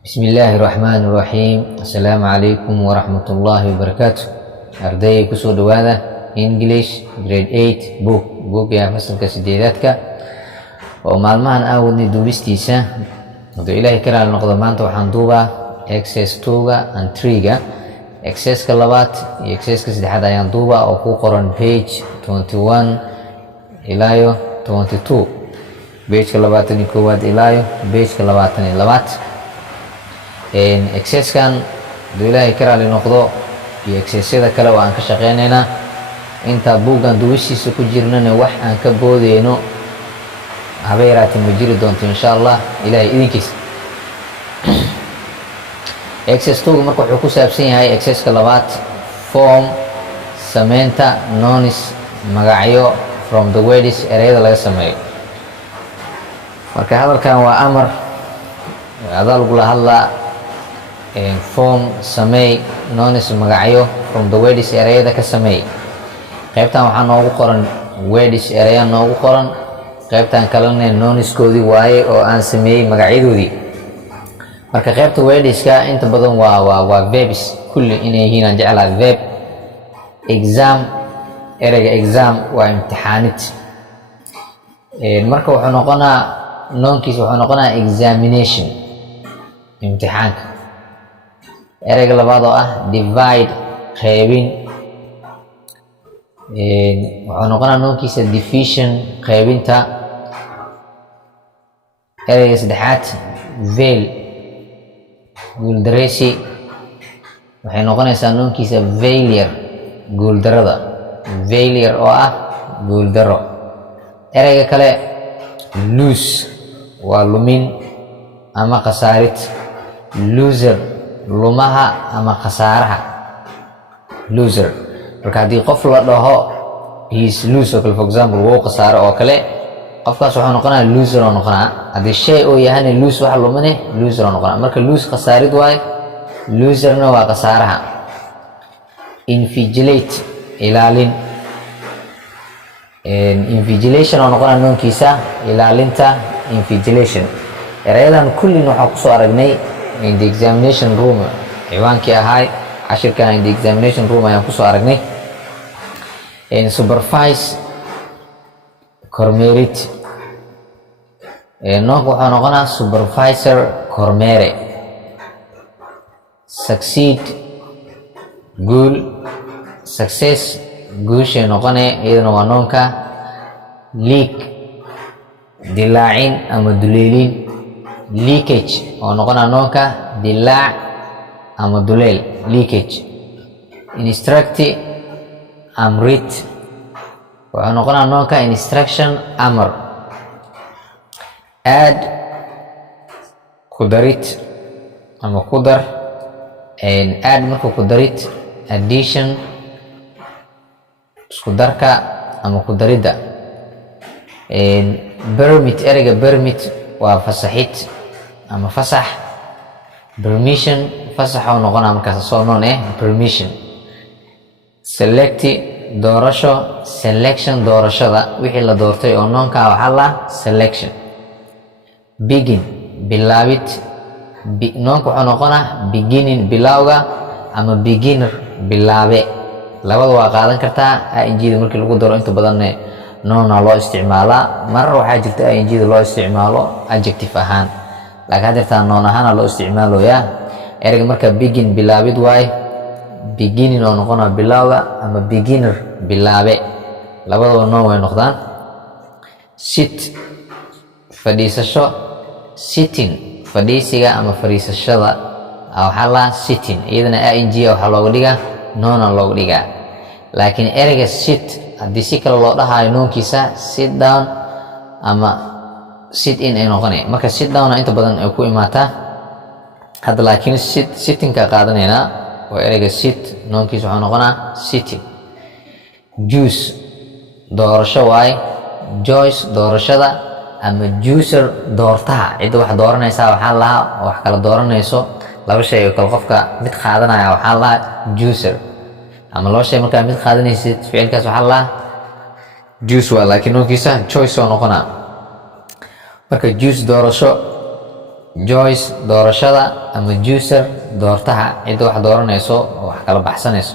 Bismillahirrahmanirrahim. Assalamualaikum warahmatullahi wabarakatuh. Arday kusoo dhawaada English grade 8 buugga fasalka sideedaadka oo maalmahan aawadnay duubistiisa. hadduu ilaahay ka raali noqdo maanta waxaan duubaa exercise 2ga and 3ga. exerciseka labaad iyo exerciseka saddexaad ayaan duubaa oo ku qoran page 21 ilaayo 22, pageka 21 ilaayo pageka 22. exerciskan hadduu ilaahay ka raali noqdo iyo exercisyada kale oo aan ka shaqeynaynaa intaa buuggan duubishiisa ku jirnana wax aan ka boodeyno haba yaraatee ma jiri doonto insha allah ilaahay idinkiisa. exercise 2 marka wuxuu ku saabsan yahay exerciseka labaad, form sameynta nouns magacyo from the words ereyada laga sameeyo. marka hadalkan waa amar adaa lagula hadlaa. form sameey nouns magacyo from the words ereyada ka sameey. qaybtan waxaa noogu qoran words ereya noogu qoran, qaybtan kalena nounskoodii waaye oo aan sameeyey magacyadoodii. marka qaybta wordska inta badan waa verbs kulli inay yihiin aan jeclaa. verb. exam, ereyga exam waa imtixaanid. marka wuxuu noqonaa noonkiisa wuxuu noqonaa examination, imtixaanka. ereyga labaad oo ah divide, qaybin, wuxuu noqonaa noonkiisa division, qaybinta. ereyga saddexaad veil, guuldareysi, waxay noqonaysaa noonkiisa failure, guuldarada. failure oo ah guuldaro. ereyga kale lose waa lumin ama khasaarid. loser, lumaha ama khasaaraha. loser marka haddii qof la dhaho he's lose oo kale, for example wou khasaaro oo kale, qofkaas wuxuu noqonaa loser oo noqonaa. haddii shay oo yahana lose waxa lumine loser oo noqonaa. marka lose khasaarid waaye, loserna waa khasaaraha. invigilate, ilaalin. invigilation oo noqonaa noonkiisa ilaalinta, invigilation. erayadan kullin waxaa kusoo aragnay in the examination room, ciwaankii ahaay cashirkan in the examination room ayaan kusoo aragnay. supervise, kormeerid. noonka wuxuu noqonaa supervisor, kormeere. succeed, guul. success, guushay noqone iyadana waa noonka. leak, dilaacin ama duleelin. leakage oo noqonaa noonka dilaac ama duleel, leakage. instruct, amrid, wuxuu noqonaa noonka instruction, amar. add, kudarid ama kudar. add marka kudarid, addition, isku darka ama kudaridda. permit, ereyga permit waa fasaxid ama fasax. permission, fasax oo noqonaa markaas soo noon permission. select, doorasho. selection, doorashada wixii la doortay oo noonka waxaa la selection. begin, bilaabid. noonka wuxuu noqonaa beginning, bilowga, ama beginner, bilaabe. labada waa qaadan kartaa. ingda markii lagu daro inta badanne noona loo isticmaalaa. marar waxaa jirta ingda loo isticmaalo adjective ahaan, laakiin hadeertaa noon ahaana loo isticmaaloyaa. ereyga marka begin, bilaabid waaye. beginning oo noqonaa bilowga, ama beginner, bilaabe. labadaba noon way noqdaan. sit, fadhiisasho. sitting, fadhiisiga ama fadhiisashada waxaa la sitting. iyadana ing waxaa looga dhigaa noona looga dhigaa. laakiin ereyga sit haddii si kale loo dhahaayo noonkiisa sit down ama sit in ay noqonay. marka sit down inta badan ay ku imaataa. hadda laakiin sittingka qaadanaynaa oo ereyga sit noonkiisa waxaa noqonaa sitting. juice, doorasho waaye. joyce, doorashada, ama juicer, doortaha. cidda wax dooranaysaa waxaa lahaa oo wax kala dooranayso laba shay oo kale qofka mid qaadanaya waxaa lahaa juicer, ama laba shay markaa mid qaadanaysid ficilkaas waxaa lahaa juice waa. laakiin noonkiisa choice oo noqonaa. marka juice, doorasho. choice doorashada ama juicer doortaha cidda wax dooranayso oo wax kala baxsanayso.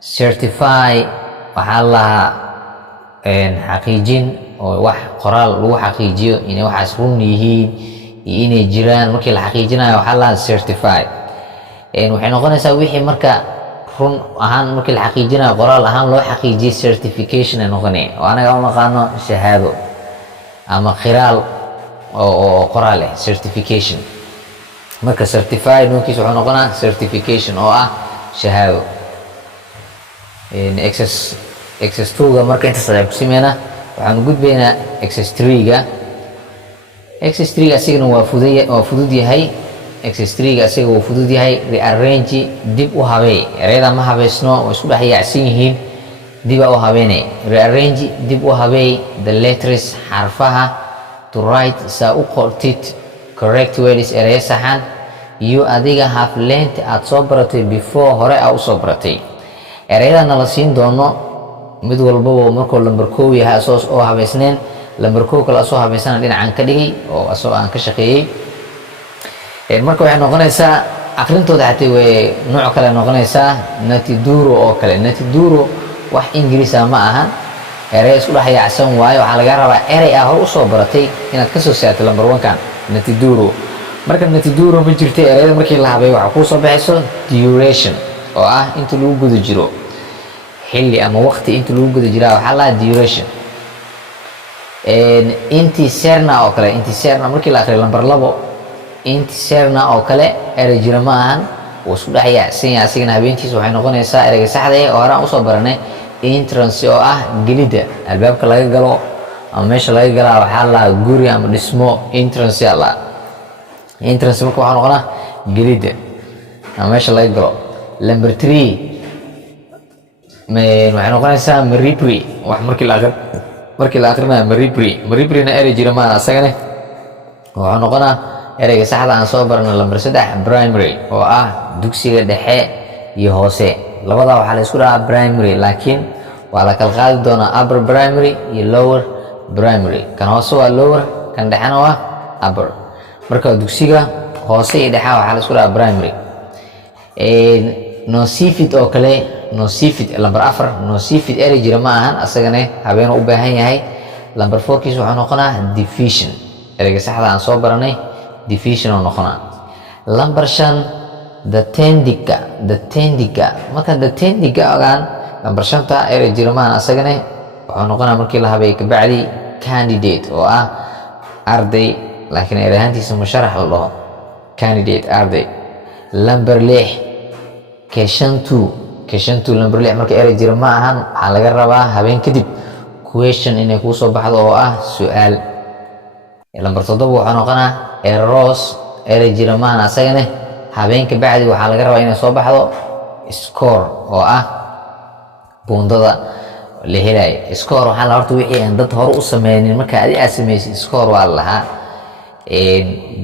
Certify waxaa lahaa xaqiijin oo wax qoraal lagu xaqiijiyo inay waxaas run yihiin iyo inay jiraan. markii la xaqiijinayo waxaa lahaa certify. waxay noqonaysaa wixii marka run ahaan markii la xaqiijinayo qoraal ahaan loo xaqiijiyay certification ay noqonaya oo anaga u naqaano shahaado ama qiraal oo qoraal ah certification. marka certify nuunkiisa wuxuu noqonaa certification oo ah shahaado. xs2ga marka intaas ayaan ku sameynaa. waxaan gudbaynaa xs3ga. xs3ga asigana waa fudud yahay. xs3ga asiga wuu fudud yahay. rearrange dib u habeey. ereyada ma habeysno oo isku dhex yaacsan yihiin, diba u habeynay. rearrange dib u habeey the letters xarfaha to write saa u qortid correct words ereyo saxan you adiga have learned aad soo baratay before hore aa usoo baratay. ereyadana la siin doono mid walbaba markuu lambar 1 yahay asoo oo habeysneen, lambar 1 kale asoo habeysana dhinacan ka dhigay oo asoo aan ka shaqeeyay. marka waxay noqonaysaa aqrintooda xataa way nooc kale noqonaysaa natiduro oo kale. natiduro wax ingiriisa ma ahan, erey isku dhex yaacsan waayo. waxaa laga rabaa erey hore usoo baratay inaad ka soo saartay lambar 1kan natiduro. marka natiduro ma jirtay ereyada markii la habeeyo waxaa kuu soo baxayso duration oo ah inta lagu guda jiro xilli ama waqti inta lagu guda jiraa waxaa la duration. intiserna oo kale. intiserna markii la akhriyo lambar 2 intiserna oo kale erey jira ma ahan, wuu isku dhex yaacsan yahay. asigana habeentiisa waxay noqonaysaa ereyga saxda ah oo hore aan usoo baranay entrance oo ah gelidda, albaabka laga galo ama meesha laga galaa waxaa la guri ama dhismo entrance yaa la. entrance marka waxaa noqonaa gelidda ama meesha laga galo. lamber 3 waxay noqonaysaa maribri. wax markii la akhrinayo maribrina erey jira ma asagana wuxuu noqonaa ereyga saxda aan soo baranay lamber 3 primary oo ah dugsiga dhexe iyo hoose. labada waxaa la isku dhahaa primary, laakiin waa la kala qaadi doonaa upper primary iyo lower primary. kan hoose waa lower, kan dhexena waa upper. marka dugsiga hoose iyo dhexe waxaa la isku dhahaa primary. nosifid oo kale. nosifid lamber 4 nosifid erey jira ma ahan, asagana habeen u baahan yahay. lamber 4 kiis wuxuu noqonaa division. ereyga saxda aan soo baranay division oo noqonaa. lamber 5 the tendiga. marka the tendiga ogaan lamber 5ta erey jira ma ahan, asagana wuxuu noqonaa markii la habeeyo kabacdi candidate oo ah arday, laakiin erey ahaantiisa musharax la dhaho candidate arday. lamber 6 keshantu lamber 6 marka erey jira ma ahan, waxaa laga rabaa habeen kadib question inay kuu soo baxdo oo ah su'aal. lamber 7 wuxuu noqonaa errors erey jira ma ahan, asagana habeen ka bacdi waxaa laga rabaa inay soo baxdo score oo ah buundada la helayo. score waxaa la horta wixii aan dad hore u sameynin marka adi aad sameysay score waa lahaa,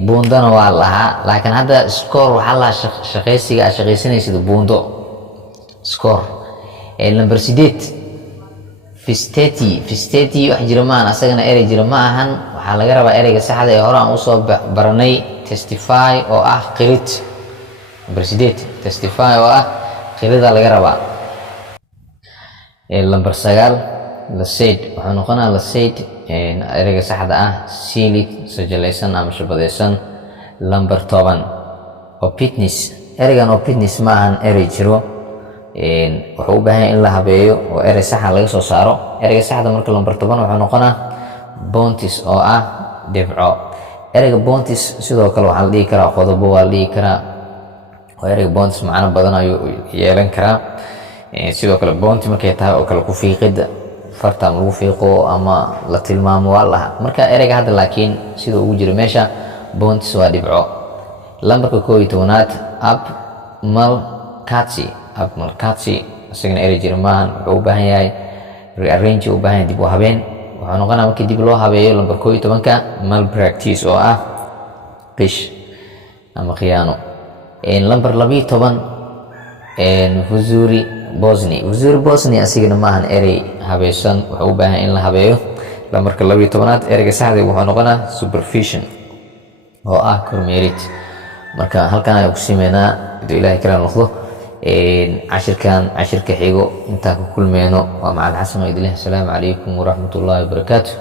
buundana waa lahaa. laakiin hadda score waxaa la shaqaysiga aad shaqaysanaysid buundo score. lamber 8 fisteti wax jira ma ahan, asagana erey jira ma ahan. waxaa laga rabaa ereyga saxda ee hore aan usoo baranay testify oo ah qirid. lamber 8 testify oo ah qirida laga rabaa. lamber 9 lasaid wuxuu noqonaa lasaid ereyga saxda ah sealed sajalaysan ama shabadaysan. lamber 10 opitness ereygan opitness ma ahan erey jiro, wuxuu u baahan yahay in la habeeyo oo erey saxa laga soo saaro. ereyga saxda marka lamber 10 wuxuu noqonaa bounties oo ah dhibco. ereyga bounties sidoo kale waxaa la dhihi karaa qodobo, waa la dhihi karaa oo ereyga bounties macno badan ayuu yeelan karaa. sidoo kale bounty markay tahay oo kale ku fiiqida farta ama lagu fiiqo ama la tilmaamo waa laha. marka ereyga hadda laakiin sida ugu jira meesha bounties waa dhibco. lambarka 11aad abmalkatsi isagana erey jira maahan, wuxuu u baahan yahay rearrange, u baahan yahay dib u habeen. wuxuu noqonaa markii dib loo habeeyo lambar 11ka malpractice oo ah qish ama khiyaano. lambar 12 vuzuri bosni asigana maahan erey habeysan, wuxuu u baahan in la habeeyo. lambarka 12aad ereyga saxda wuxuu noqonaa supervision oo ah kormeerid. marka halkan ayaan ku simeynaa intuu ilaahay kala noqdo cashirka xigo intaan ku kulmeyno waa Macalin Xasan oo idin leh assalaamu calaykum waraxmatullaahi wabarakaatuh.